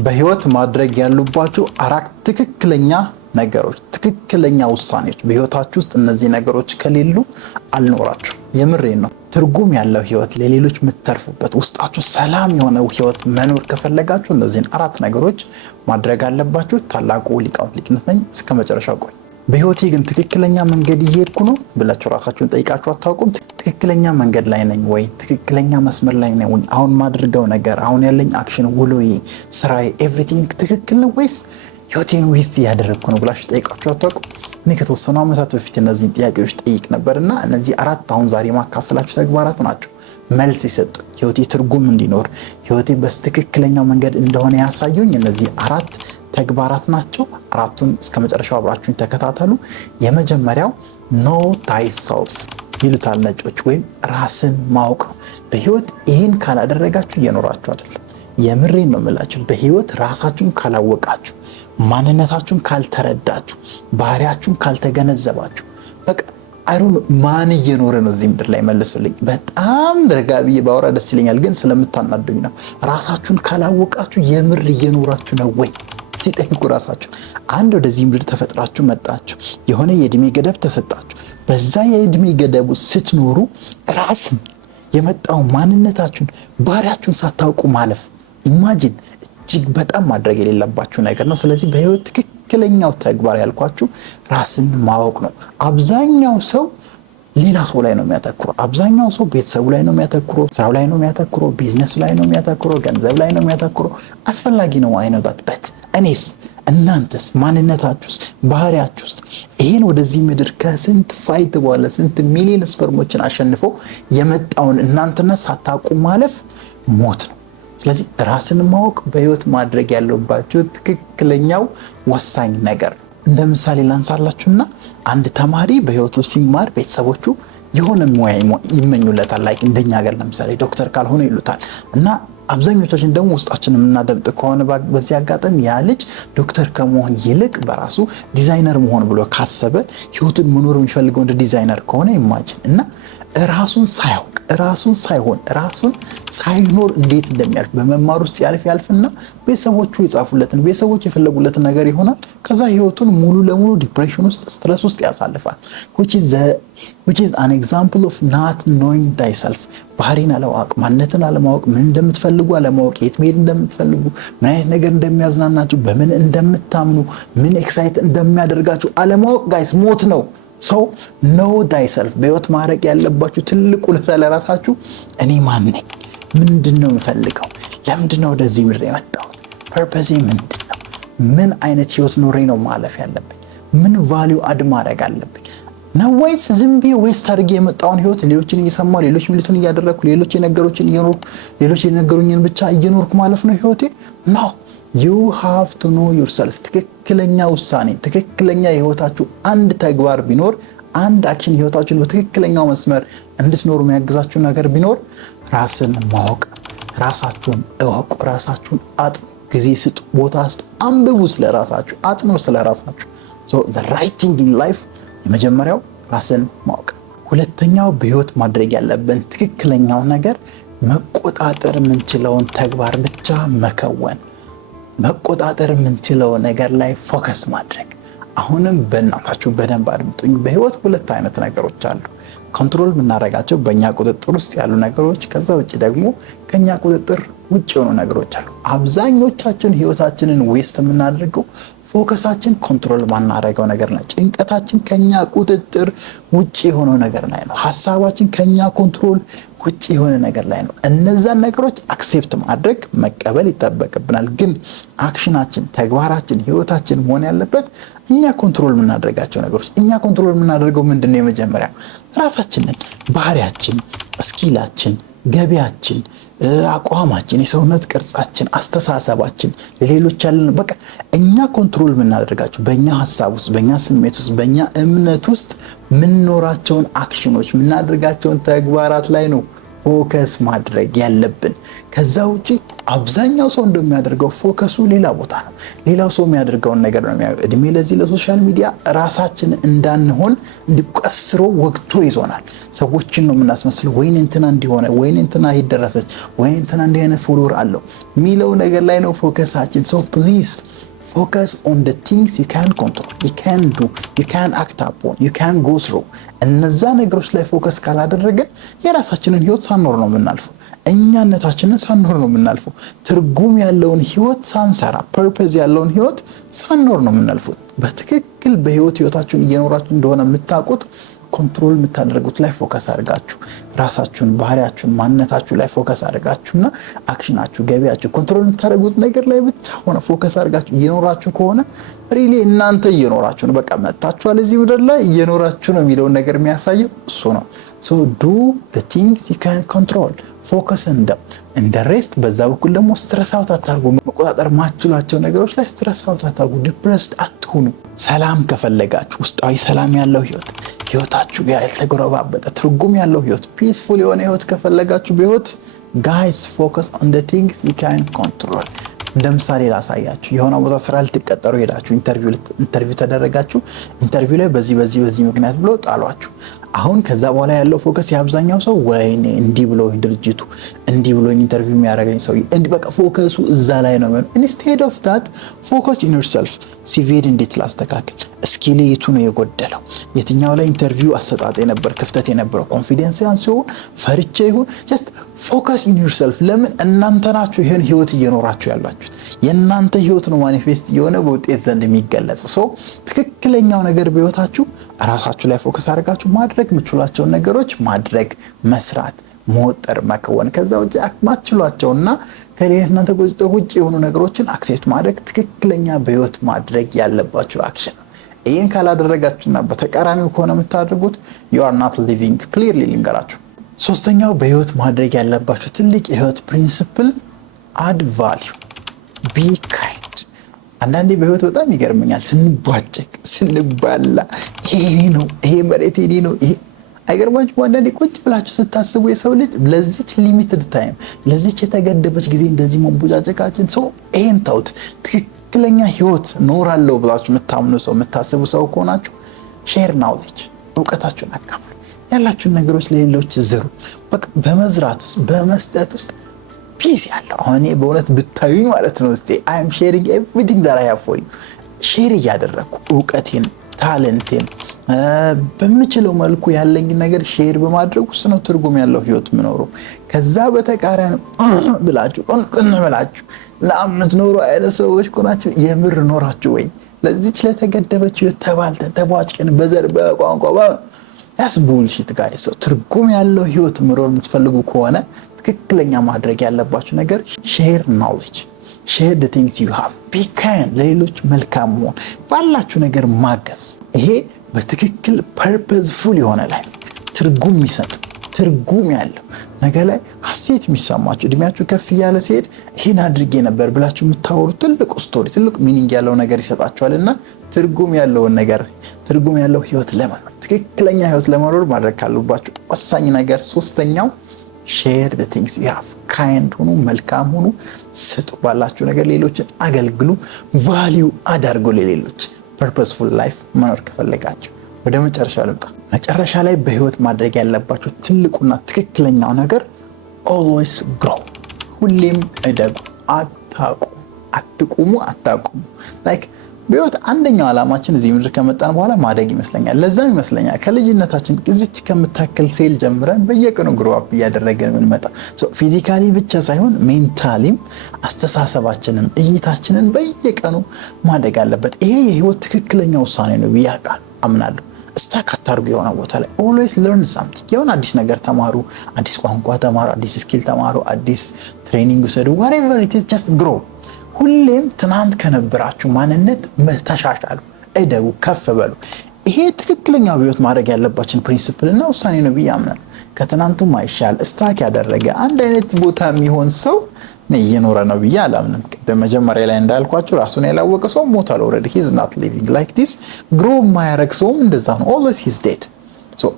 በህይወት ማድረግ ያሉባችሁ አራት ትክክለኛ ነገሮች፣ ትክክለኛ ውሳኔዎች። በህይወታችሁ ውስጥ እነዚህ ነገሮች ከሌሉ አልኖራችሁ። የምሬን ነው። ትርጉም ያለው ህይወት፣ ለሌሎች የምትተርፉበት፣ ውስጣችሁ ሰላም የሆነ ህይወት መኖር ከፈለጋችሁ እነዚህን አራት ነገሮች ማድረግ አለባችሁ። ታላቁ ሊቃውንት ሊቅነት ነኝ። እስከ መጨረሻው ቆይ። በህይወቴ ግን ትክክለኛ መንገድ እየሄድኩ ነው ብላችሁ ራሳችሁን ጠይቃችሁ አታውቁም? ትክክለኛ መንገድ ላይ ነኝ ወይ? ትክክለኛ መስመር ላይ ነኝ ወይ? አሁን ማድረገው ነገር፣ አሁን ያለኝ አክሽን፣ ውሎዬ፣ ስራዬ፣ ኤቭሪቲንግ ትክክል ነው ወይስ ህይወቴን ዌስት እያደረግኩ ነው ብላችሁ ጠይቃችሁ አታውቁም? እኔ ከተወሰኑ ዓመታት በፊት እነዚህን ጥያቄዎች ጠይቅ ነበርና እነዚህ አራት አሁን ዛሬ ማካፈላችሁ ተግባራት ናቸው መልስ የሰጡኝ፣ ህይወቴ ትርጉም እንዲኖር፣ ህይወቴ በትክክለኛው መንገድ እንደሆነ ያሳዩኝ እነዚህ አራት ተግባራት ናቸው። አራቱን እስከ መጨረሻው አብራችሁን ተከታተሉ። የመጀመሪያው ኖ ታይሰልፍ ይሉታል ነጮች፣ ወይም ራስን ማወቅ ነው። በህይወት ይህን ካላደረጋችሁ እየኖራችሁ አይደለም። የምሬን ነው የምላችሁ። በህይወት ራሳችሁን ካላወቃችሁ፣ ማንነታችሁን ካልተረዳችሁ፣ ባህሪያችሁን ካልተገነዘባችሁ በቃ አይሮን ማን እየኖረ ነው እዚህ ምድር ላይ? መልሱልኝ። በጣም ረጋ ብዬ ባወራ ደስ ይለኛል፣ ግን ስለምታናዱኝ ነው። ራሳችሁን ካላወቃችሁ የምር እየኖራችሁ ነው ወይ ሲጠይቁ ራሳችሁ። አንድ ወደዚህ ምድር ተፈጥራችሁ መጣችሁ፣ የሆነ የእድሜ ገደብ ተሰጣችሁ። በዛ የእድሜ ገደቡ ስትኖሩ ራስን የመጣው ማንነታችሁን ባህሪያችሁን ሳታውቁ ማለፍ ኢማጂን እጅግ በጣም ማድረግ የሌለባችሁ ነገር ነው። ስለዚህ በህይወት ትክክለኛው ተግባር ያልኳችሁ ራስን ማወቅ ነው። አብዛኛው ሰው ሌላ ሰው ላይ ነው የሚያተኩረው። አብዛኛው ሰው ቤተሰቡ ላይ ነው የሚያተኩረው፣ ስራው ላይ ነው የሚያተኩረው፣ ቢዝነሱ ላይ ነው የሚያተኩረው፣ ገንዘብ ላይ ነው የሚያተኩረው። አስፈላጊ ነው አይነውበት። እኔስ፣ እናንተስ፣ ማንነታችሁስ፣ ባህሪያችሁስ ይሄን ወደዚህ ምድር ከስንት ፋይት በኋላ ስንት ሚሊዮን ስፐርሞችን አሸንፎ የመጣውን እናንተነት ሳታውቁ ማለፍ ሞት ነው። ስለዚህ ራስን ማወቅ በህይወት ማድረግ ያለባችሁ ትክክለኛው ወሳኝ ነገር። እንደ ምሳሌ ላንሳላችሁና አንድ ተማሪ በህይወቱ ሲማር ቤተሰቦቹ የሆነ ሙያ ይመኙለታል። ላይክ እንደኛ ሀገር ለምሳሌ ዶክተር ካልሆነ ይሉታል። እና አብዛኞቻችን ደግሞ ውስጣችን የምናደምጥ ከሆነ በዚህ አጋጣሚ ያ ልጅ ዶክተር ከመሆን ይልቅ በራሱ ዲዛይነር መሆን ብሎ ካሰበ ህይወቱን መኖር የሚፈልገው እንደ ዲዛይነር ከሆነ ኢማጂን። እና ራሱን ሳያውቅ ራሱን ሳይሆን ራሱን ሳይኖር እንዴት እንደሚያልፍ በመማር ውስጥ ያልፍና ቤተሰቦቹ የጻፉለትን ቤተሰቦች የፈለጉለትን ነገር ይሆናል። ከዛ ህይወቱን ሙሉ ለሙሉ ዲፕሬሽን ውስጥ ስትረስ ውስጥ ያሳልፋል። which is an example of not knowing thyself። ባህሪን አለማወቅ፣ ማንነትን አለማወቅ፣ ምን እንደምትፈልጉ አለማወቅ፣ የት መሄድ እንደምትፈልጉ፣ ምን አይነት ነገር እንደሚያዝናናችሁ፣ በምን እንደምታምኑ፣ ምን ኤክሳይት እንደሚያደርጋችሁ አለማወቅ ጋይስ ሞት ነው። ሰው know thyself። በህይወት ማድረግ ያለባችሁ ትልቁ ለራሳችሁ እኔ ማን ነኝ? ምንድነው የምፈልገው? ለምንድነው ወደዚህ ምድር የመጣሁት? ፐርፐዜ ምንድነው? ምን አይነት ህይወት ኖሬ ነው ማለፍ ያለብኝ? ምን ቫልዩ አድ ማድረግ አለብኝ? ነው ወይስ ዝም ብዬ ዌስት አድርጌ የመጣውን ህይወት ሌሎችን እየሰማሁ ሌሎች ሚሉትን እያደረኩ ሌሎች የነገሮችን እየኖርኩ ሌሎች የነገሩኝን ብቻ እየኖርኩ ማለፍ ነው ህይወቴ? ነው። you have to know yourself። ትክክለኛ ውሳኔ፣ ትክክለኛ የህይወታችሁ አንድ ተግባር ቢኖር፣ አንድ አክሽን ህይወታችሁን በትክክለኛው መስመር እንድትኖሩ የሚያግዛችሁ ነገር ቢኖር ራስን ማወቅ። ራሳችሁን እወቁ፣ ራሳችሁን አጥኑ፣ ጊዜ ስጡ፣ ቦታ ስጡ፣ አንብቡ፣ ስለራሳችሁ አጥኑ፣ ስለራሳችሁ። so the right thing in life የመጀመሪያው ራስን ማወቅ። ሁለተኛው በህይወት ማድረግ ያለብን ትክክለኛው ነገር መቆጣጠር የምንችለውን ተግባር ብቻ መከወን። መቆጣጠር የምንችለው ነገር ላይ ፎከስ ማድረግ። አሁንም በእናታችሁ በደንብ አድምጡኝ። በህይወት ሁለት አይነት ነገሮች አሉ። ኮንትሮል የምናደርጋቸው በእኛ ቁጥጥር ውስጥ ያሉ ነገሮች፣ ከዛ ውጭ ደግሞ ከኛ ቁጥጥር ውጭ የሆኑ ነገሮች አሉ። አብዛኞቻችን ህይወታችንን ዌስት የምናደርገው ፎከሳችን ኮንትሮል ማናደርገው ነገር ላይ፣ ጭንቀታችን ከኛ ቁጥጥር ውጪ የሆነ ነገር ላይ ነው። ሐሳባችን ከኛ ኮንትሮል ውጪ የሆነ ነገር ላይ ነው። እነዛን ነገሮች አክሴፕት ማድረግ መቀበል ይጠበቅብናል። ግን አክሽናችን፣ ተግባራችን፣ ህይወታችን መሆን ያለበት እኛ ኮንትሮል የምናደርጋቸው ነገሮች። እኛ ኮንትሮል የምናደርገው ምንድነው? የመጀመሪያው ራሳችንን፣ ባህሪያችን፣ ስኪላችን፣ ገቢያችን፣ አቋማችን፣ የሰውነት ቅርጻችን፣ አስተሳሰባችን፣ ለሌሎች ያለን በቃ እኛ ኮንትሮል የምናደርጋቸው በእኛ ሐሳብ ውስጥ፣ በእኛ ስሜት ውስጥ፣ በእኛ እምነት ውስጥ የምንኖራቸውን አክሽኖች፣ የምናደርጋቸውን ተግባራት ላይ ነው ፎከስ ማድረግ ያለብን። ከዛ ውጪ አብዛኛው ሰው እንደሚያደርገው ፎከሱ ሌላ ቦታ ነው። ሌላው ሰው የሚያደርገውን ነገር ነው የሚያደርገው። እድሜ ለዚህ ለሶሻል ሚዲያ ራሳችን እንዳንሆን እንዲቀስሮ ወግቶ ይዞናል። ሰዎችን ነው የምናስመስለው። ወይኔ እንትና እንዲሆነ፣ ወይኔ እንትና ይደረሰች፣ ወይኔ እንትና እንዲህ አይነት ፎሎወር አለው የሚለው ነገር ላይ ነው ፎከሳችን። ሶ ፕሊዝ focus on the things you can control, you can do, you can act upon, you can go through. እነዛ ነገሮች ላይ ፎከስ ካላደረግን የራሳችንን ህይወት ሳንኖር ነው የምናልፈው። እኛነታችንን ሳንኖር ነው የምናልፈው። ትርጉም ያለውን ህይወት ሳንሰራ፣ ፐርፐዝ ያለውን ህይወት ሳንኖር ነው የምናልፈው። በትክክል በህይወታችሁን እየኖራችሁ እንደሆነ የምታውቁት ኮንትሮል የምታደርጉት ላይ ፎከስ አድርጋችሁ ራሳችሁን፣ ባህሪያችሁን፣ ማንነታችሁ ላይ ፎከስ አድርጋችሁና አክሽናችሁ፣ ገቢያችሁ ኮንትሮል የምታደርጉት ነገር ላይ ብቻ ሆነ ፎከስ አድርጋችሁ እየኖራችሁ ከሆነ ሪሊ እናንተ እየኖራችሁ ነው። በቃ መጣችኋል እዚህ ምድር ላይ እየኖራችሁ ነው የሚለውን ነገር የሚያሳየው እሱ ነው። so do the things you can control, focus on them and the rest። በዛ በኩል ደግሞ ስትረስ አውት አታርጉ። መቆጣጠር ማትችሏቸው ነገሮች ላይ ስትረስ አውት አታርጉ። ዲፕረስድ አትሁኑ። ሰላም ከፈለጋችሁ፣ ውስጣዊ ሰላም ያለው ህይወታችሁ ጋር ያልተጎረባበጠ ትርጉም ያለው ህይወት፣ ፒስፉል የሆነ ህይወት ከፈለጋችሁ በህይወት guys focus on the things you can control። እንደምሳሌ ላሳያችሁ። የሆነ ቦታ ስራ ልትቀጠሩ ሄዳችሁ ኢንተርቪው ተደረጋችሁ። ኢንተርቪው ላይ በዚህ ምክንያት ብሎ ጣሏችሁ። አሁን ከዛ በኋላ ያለው ፎከስ የአብዛኛው ሰው ወይኔ እንዲህ ብሎ ድርጅቱ እንዲህ ብሎ ኢንተርቪው የሚያደርገኝ ሰው እንዲህ በቃ ፎከሱ እዛ ላይ ነው። ኢንስቴድ ኦፍ ዳት ፎከስ ኢን ዮርሰልፍ። ሲቪን እንዴት ላስተካክል፣ ስኪል የቱ ነው የጎደለው፣ የትኛው ላይ ኢንተርቪው አሰጣጥ የነበር ክፍተት የነበረው፣ ኮንፊደንስ ሲሆን ፈርቼ ይሁን ጀስት ፎከስ ኢን ዮርሰልፍ። ለምን እናንተ ናችሁ ይሄን ህይወት እየኖራችሁ ያላችሁት። የእናንተ ህይወት ነው ማኒፌስት የሆነ በውጤት ዘንድ የሚገለጽ። ሶ ትክክለኛው ነገር በህይወታችሁ ራሳችሁ ላይ ፎከስ አድርጋችሁ ማድረግ የምትችሏቸውን ነገሮች ማድረግ፣ መስራት፣ መወጠር፣ መከወን። ከዛ ውጪ ማትችሏቸውና ከእናንተ ውጪ የሆኑ ነገሮችን አክሴፕት ማድረግ ትክክለኛ በህይወት ማድረግ ያለባችሁ አክሽን። ይህን ካላደረጋችሁና በተቃራኒው ከሆነ የምታደርጉት you are not living clearly። ልንገራችሁ። ሶስተኛው በህይወት ማድረግ ያለባችሁ ትልቅ የህይወት ፕሪንሲፕል add value, be kind። አንዳንዴ በህይወት በጣም ይገርመኛል። ስንቧጨቅ፣ ስንባላ ይሄ ነው ይሄ መሬት ይሄ ነው ይሄ አይገርማችሁም? አንዳንዴ ቁጭ ብላችሁ ስታስቡ የሰው ልጅ ለዚች ሊሚትድ ታይም ለዚች የተገደበች ጊዜ እንደዚህ መቦጫጨቃችን ሰው ይሄን ተውት። ትክክለኛ ህይወት ኖራለሁ ብላችሁ የምታምኑ ሰው የምታስቡ ሰው ከሆናችሁ ሼር ናውሌጅ፣ እውቀታችሁን አካፍሉ። ያላችሁን ነገሮች ለሌሎች ዝሩ። በቃ በመዝራት ውስጥ በመስጠት ውስጥ ፒስ ያለው አሁን በእውነት ብታዩኝ ማለት ነው። እስቲ አይ አም ሼሪንግ ኤቭሪቲንግ ዳት አይ ሃቭ ፎር ዩ። ሼር እያደረኩ እውቀቴን፣ ታለንቴን በምችለው መልኩ ያለኝ ነገር ሼር በማድረግ ውስጥ ነው ትርጉም ያለው ህይወት የምኖረው። ከዛ በተቃራኒ ብላችሁ ቆንቆን ብላችሁ ለአመት ኖሮ አይነት ሰዎች ኮናችሁ የምር ኖራችሁ ወይ ለዚች ለተገደበች ተባልተን ተቧጭቀን በዘር በቋንቋ ያስ ቡልሺት ጋይስ። ትርጉም ያለው ህይወት መኖር የምትፈልጉ ከሆነ ትክክለኛ ማድረግ ያለባችሁ ነገር ሼር ናውሌጅ፣ ሼር the things you have, be kind። ለሌሎች መልካም መሆን፣ ባላችሁ ነገር ማገዝ። ይሄ በትክክል ፐርፐዝፉል የሆነ ላይፍ ትርጉም የሚሰጥ ትርጉም ያለው ነገር ላይ ሀሴት የሚሰማችሁ እድሜያችሁ ከፍ እያለ ሲሄድ ይሄን አድርጌ ነበር ብላችሁ የምታወሩት ትልቅ ስቶሪ፣ ትልቅ ሚኒንግ ያለው ነገር ይሰጣችኋልና ትርጉም ያለውን ነገር፣ ትርጉም ያለው ህይወት ለመኖር፣ ትክክለኛ ህይወት ለመኖር ማድረግ ካሉባችሁ ወሳኝ ነገር ሶስተኛው share the things you have። kind ሁኑ፣ መልካም ሁኑ፣ ስጡ። ባላችሁ ነገር ሌሎችን አገልግሉ፣ ቫልዩ አዳርጉ ለሌሎች። purposeful life መኖር ከፈለጋችሁ ወደ መጨረሻው ልምጣ። መጨረሻ ላይ በህይወት ማድረግ ያለባችሁ ትልቁና ትክክለኛው ነገር always grow። ሁሌም እደጉ፣ አትቁሙ። like በህይወት አንደኛው ዓላማችን እዚህ ምድር ከመጣን በኋላ ማደግ ይመስለኛል። ለዛም ይመስለኛል ከልጅነታችን እዚች ከምታከል ሴል ጀምረን በየቀኑ ግሮ አፕ እያደረገን ምንመጣ ፊዚካሊ ብቻ ሳይሆን ሜንታሊም አስተሳሰባችንም እይታችንን በየቀኑ ማደግ አለበት። ይሄ የህይወት ትክክለኛ ውሳኔ ነው ብዬ አምናለሁ። ስታክ አታርጉ። የሆነ ቦታ ላይ always learn something። የሆነ አዲስ ነገር ተማሩ፣ አዲስ ቋንቋ ተማሩ፣ አዲስ ስኪል ተማሩ፣ አዲስ ትሬኒንግ ውሰዱ። whatever it is just grow። ሁሌም ትናንት ከነበራችሁ ማንነት ተሻሻሉ፣ እደጉ፣ ከፍ በሉ። ይሄ ትክክለኛው በህይወት ማድረግ ያለባችን ፕሪንሲፕልና ውሳኔ ነው ብዬ አምናለሁ። ከትናንቱ ማይሻል ስታክ ያደረገ አንድ አይነት ቦታ የሚሆን ሰው እየኖረ ነው ብዬ አላምንም። በመጀመሪያ ላይ እንዳልኳችሁ ራሱን ያላወቀ ሰው ሞቷል ኦልሬዲ። he is not living like this። grow ማያረግ ሰው እንደዛ ነው። always he is dead። so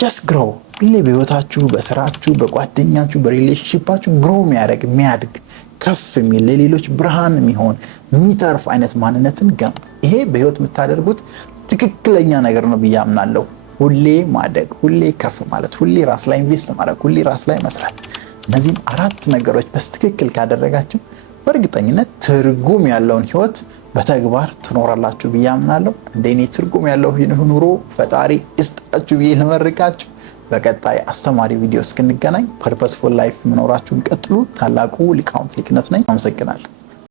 just grow ሁሌ በህይወታችሁ፣ በስራችሁ፣ በጓደኛችሁ፣ በሪሌሽንሺፓችሁ ግሮ የሚያድግ ከፍ የሚል ለሌሎች ብርሃን የሚሆን የሚተርፍ አይነት ማንነትን ገንቡ። ይሄ በህይወት የምታደርጉት ትክክለኛ ነገር ነው ብዬ አምናለሁ። ሁሌ ማደግ፣ ሁሌ ከፍ ማለት፣ ሁሌ ራስ ላይ ኢንቨስት ማድረግ፣ ሁሌ ራስ ላይ መስራት። እነዚህም 4 ነገሮች በትክክል ካደረጋችሁ በእርግጠኝነት ትርጉም ያለውን ህይወት በተግባር ትኖራላችሁ ብዬ አምናለሁ። እንደኔ ትርጉም ያለው ኑሮ ፈጣሪ ይስጣችሁ ብዬ ልመርቃችሁ። በቀጣይ አስተማሪ ቪዲዮ እስክንገናኝ ፐርፐስፉል ላይፍ መኖራችሁን ቀጥሉ። ታላቁ ሊቃውንት ሊቅነት ነኝ። አመሰግናለሁ።